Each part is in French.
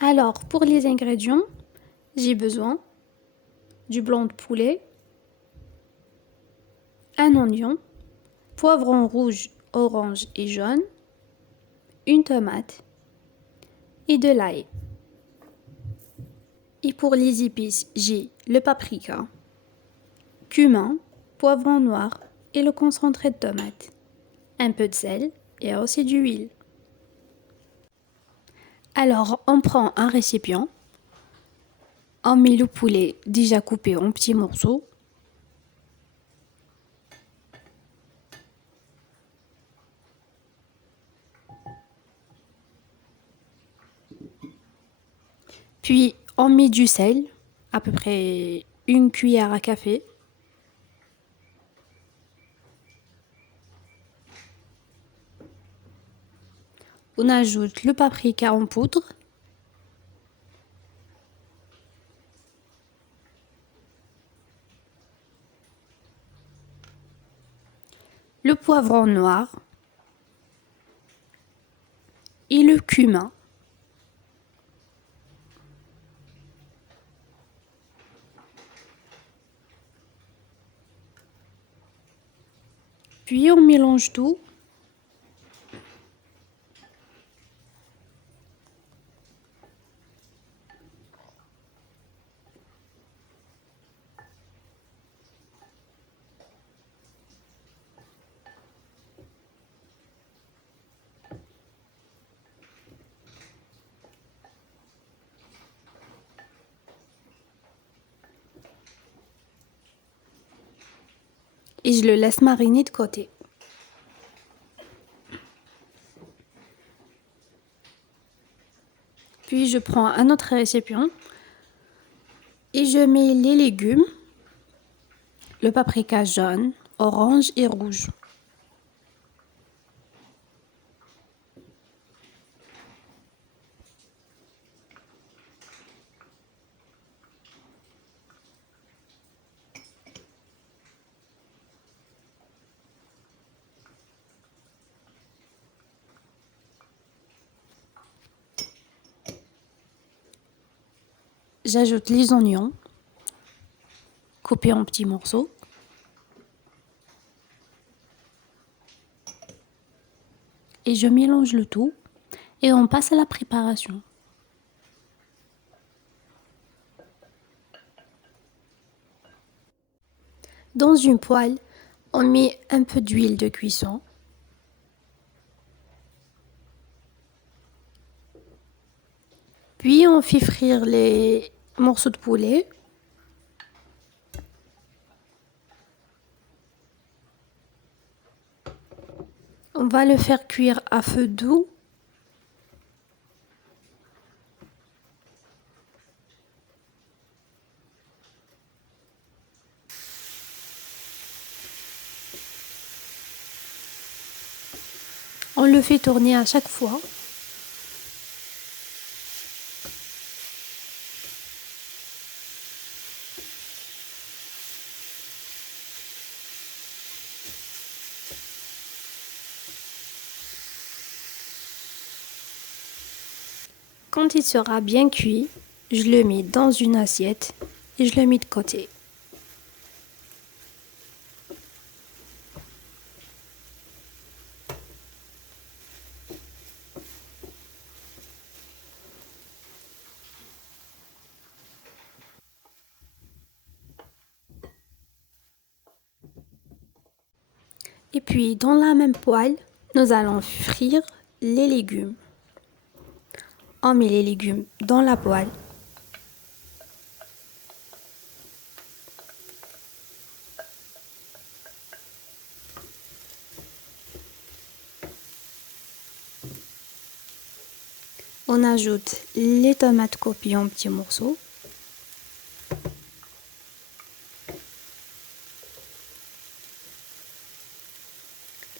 Alors, pour les ingrédients, j'ai besoin du blanc de poulet, un oignon, poivron rouge, orange et jaune, une tomate et de l'ail. Et pour les épices, j'ai le paprika, cumin, poivron noir et le concentré de tomate, un peu de sel et aussi d'huile. Alors, on prend un récipient, on met le poulet déjà coupé en petits morceaux. Puis, on met du sel, à peu près une cuillère à café. On ajoute le paprika en poudre. Le poivron noir et le cumin. Puis on mélange tout. Et je le laisse mariner de côté. Puis je prends un autre récipient et je mets les légumes, le paprika jaune, orange et rouge. J'ajoute les oignons coupés en petits morceaux. Et je mélange le tout et on passe à la préparation. Dans une poêle, on met un peu d'huile de cuisson. Puis on fait frire les morceaux de poulet. On va le faire cuire à feu doux. On le fait tourner à chaque fois. Quand il sera bien cuit, je le mets dans une assiette et je le mets de côté. Et puis dans la même poêle, nous allons frire les légumes. On met les légumes dans la poêle. On ajoute les tomates coupées en petits morceaux.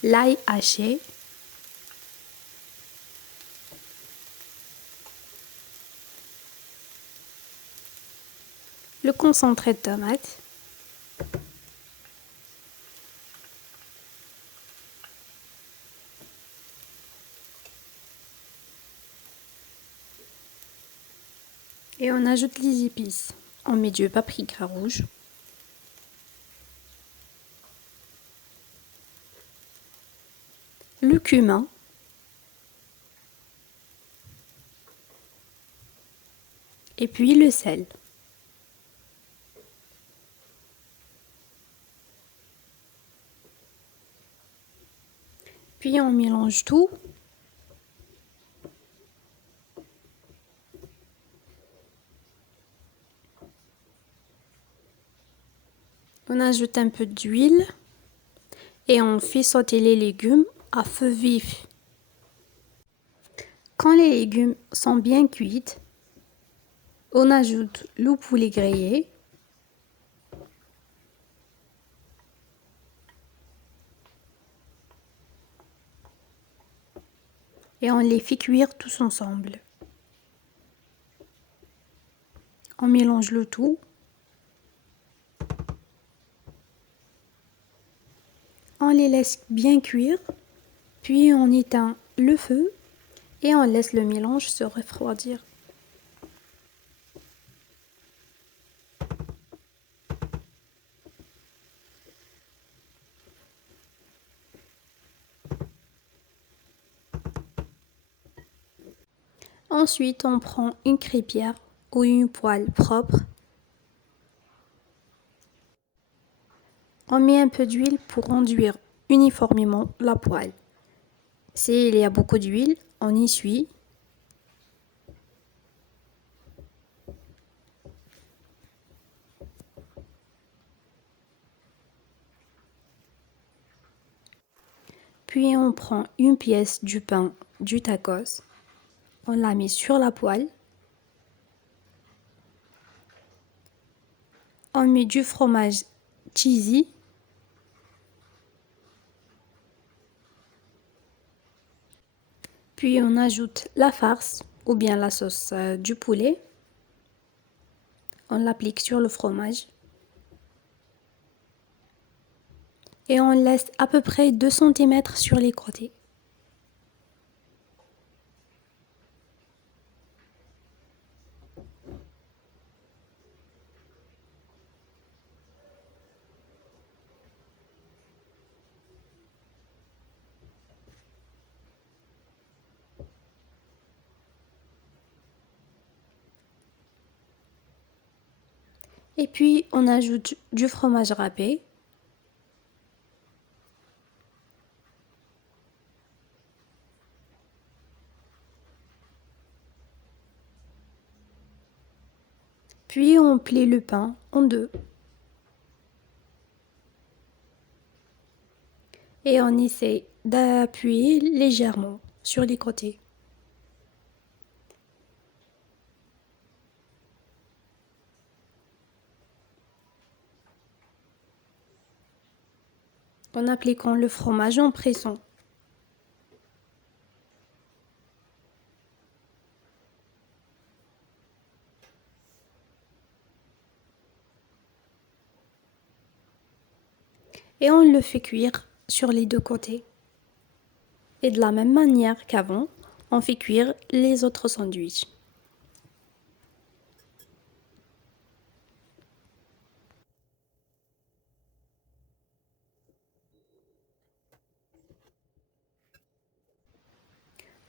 L'ail haché. Le concentré de tomate. Et on ajoute les épices. On met du paprika rouge. Le cumin. Et puis le sel. Puis on mélange tout. On ajoute un peu d'huile et on fait sauter les légumes à feu vif. Quand les légumes sont bien cuits, on ajoute le poulet grillé et on les fait cuire tous ensemble. On mélange le tout. On les laisse bien cuire, puis on éteint le feu et on laisse le mélange se refroidir. Ensuite, on prend une crêpière ou une poêle propre. On met un peu d'huile pour enduire uniformément la poêle. S'il y a beaucoup d'huile, on essuie. Puis on prend une pièce du pain du tacos. On la met sur la poêle. On met du fromage cheesy. Puis on ajoute la farce ou bien la sauce du poulet. On l'applique sur le fromage. Et on laisse à peu près 2 cm sur les côtés. Et puis on ajoute du fromage râpé. Puis on plie le pain en deux. Et on essaie d'appuyer légèrement sur les côtés. En appliquant le fromage en pressant. Et on le fait cuire sur les deux côtés. Et de la même manière qu'avant, on fait cuire les autres sandwichs.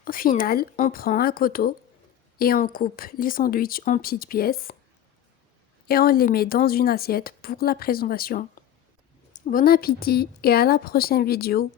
Au final, on prend un couteau et on coupe les sandwichs en petites pièces et on les met dans une assiette pour la présentation. Bon appétit et à la prochaine vidéo.